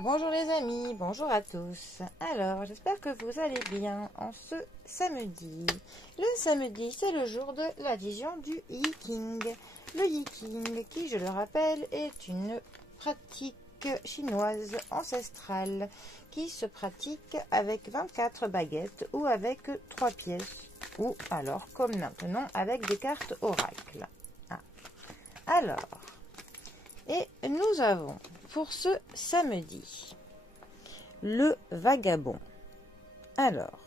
Bonjour les amis, bonjour à tous. Alors, j'espère que vous allez bien en ce samedi. Le samedi, c'est le jour de la vision du Yiking. Le Yiking, qui, je le rappelle, est une pratique chinoise ancestrale qui se pratique avec 24 baguettes ou avec 3 pièces ou alors, comme maintenant, avec des cartes oracles. Alors, et nous avons pour ce samedi le vagabond. Alors,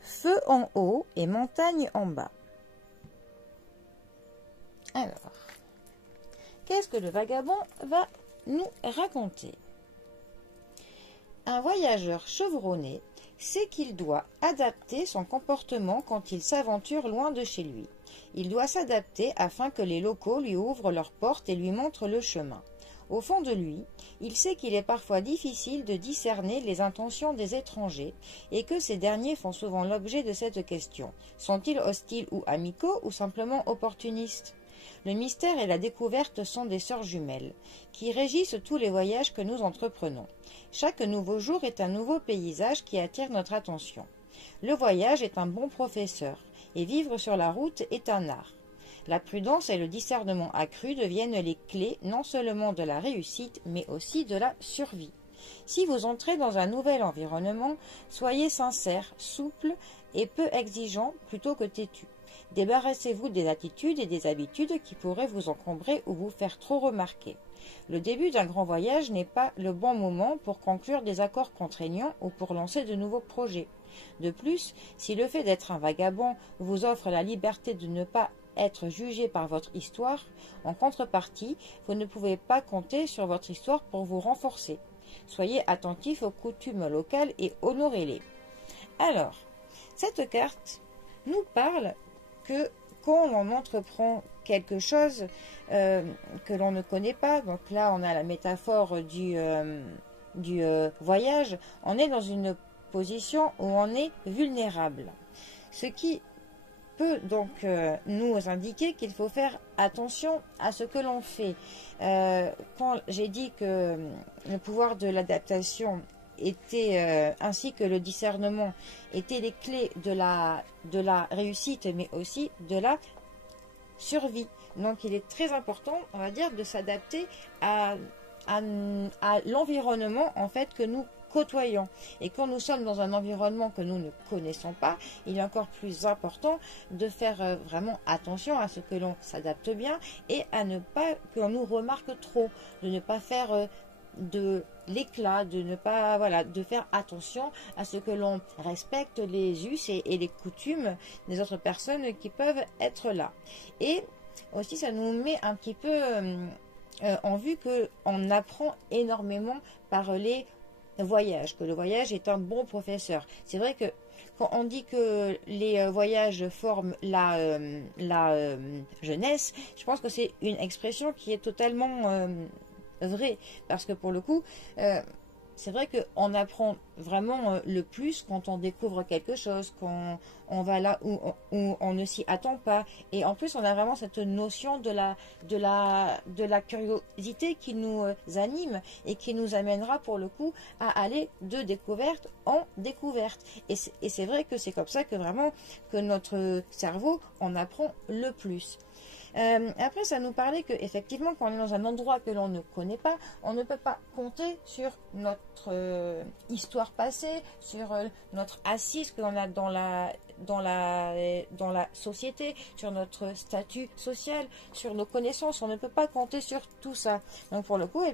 feu en haut et montagne en bas. Alors, qu'est-ce que le vagabond va nous raconter? Un voyageur chevronné sait qu'il doit adapter son comportement quand il s'aventure loin de chez lui. Il doit s'adapter afin que les locaux lui ouvrent leurs portes et lui montrent le chemin. Au fond de lui, il sait qu'il est parfois difficile de discerner les intentions des étrangers et que ces derniers font souvent l'objet de cette question. Sont-ils hostiles ou amicaux ou simplement opportunistes? Le mystère et la découverte sont des sœurs jumelles qui régissent tous les voyages que nous entreprenons. Chaque nouveau jour est un nouveau paysage qui attire notre attention. Le voyage est un bon professeur et vivre sur la route est un art. La prudence et le discernement accru deviennent les clés non seulement de la réussite, mais aussi de la survie. Si vous entrez dans un nouvel environnement, soyez sincère, souple et peu exigeant plutôt que têtu. Débarrassez-vous des attitudes et des habitudes qui pourraient vous encombrer ou vous faire trop remarquer. Le début d'un grand voyage n'est pas le bon moment pour conclure des accords contraignants ou pour lancer de nouveaux projets. De plus, si le fait d'être un vagabond vous offre la liberté de ne pas être jugé par votre histoire, en contrepartie, vous ne pouvez pas compter sur votre histoire pour vous renforcer. Soyez attentif aux coutumes locales et honorez-les. Alors, cette carte nous parle que quand on entreprend quelque chose que l'on ne connaît pas, donc là on a la métaphore du voyage, on est dans une position où on est vulnérable. Ce qui peut donc nous indiquer qu'il faut faire attention à ce que l'on fait. Quand j'ai dit que le pouvoir de l'adaptation était, ainsi que le discernement, étaient les clés de la réussite, mais aussi de la survie. Donc il est très important, on va dire, de s'adapter à l'environnement en fait que nous côtoyons. Et quand nous sommes dans un environnement que nous ne connaissons pas, il est encore plus important de faire vraiment attention à ce que l'on s'adapte bien et à ne pas qu'on nous remarque trop, de ne pas faire de l'éclat, de ne pas, voilà, de faire attention à ce que l'on respecte les us et les coutumes des autres personnes qui peuvent être là. Et aussi ça nous met un petit peu en vue qu'on apprend énormément par les voyages, que le voyage est un bon professeur. C'est vrai que quand on dit que les voyages forment la jeunesse, je pense que c'est une expression qui est totalement vraie, parce que pour le coup, c'est vrai qu'on apprend vraiment le plus quand on découvre quelque chose, quand on va là où on ne s'y attend pas. Et en plus, on a vraiment cette notion de la curiosité qui nous anime et qui nous amènera pour le coup à aller de découverte en découverte. Et c'est vrai que c'est comme ça que vraiment que notre cerveau en apprend le plus. Après, ça nous parlait que effectivement, quand on est dans un endroit que l'on ne connaît pas, on ne peut pas compter sur notre histoire passée, sur notre assise que l'on a dans la société, sur notre statut social, sur nos connaissances. On ne peut pas compter sur tout ça. Donc pour le coup,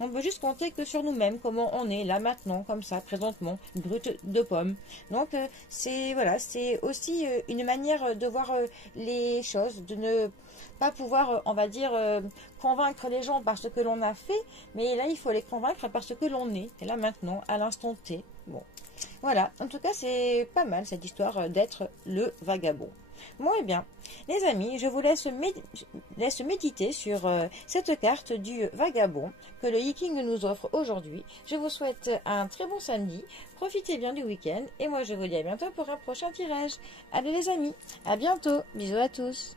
on peut juste compter que sur nous-mêmes, comment on est là maintenant, comme ça, présentement, brut de pomme. Donc c'est aussi une manière de voir les choses, de ne pas pouvoir, on va dire, convaincre les gens parce que l'on a fait, mais là il faut les convaincre parce que l'on est, et là maintenant, à l'instant T. Bon, voilà, en tout cas c'est pas mal cette histoire d'être le vagabond. Bon, et bien, les amis, je vous laisse méditer sur cette carte du vagabond que le Yiking nous offre aujourd'hui. Je vous souhaite un très bon samedi, profitez bien du week-end, et moi je vous dis à bientôt pour un prochain tirage. Allez les amis, à bientôt, bisous à tous.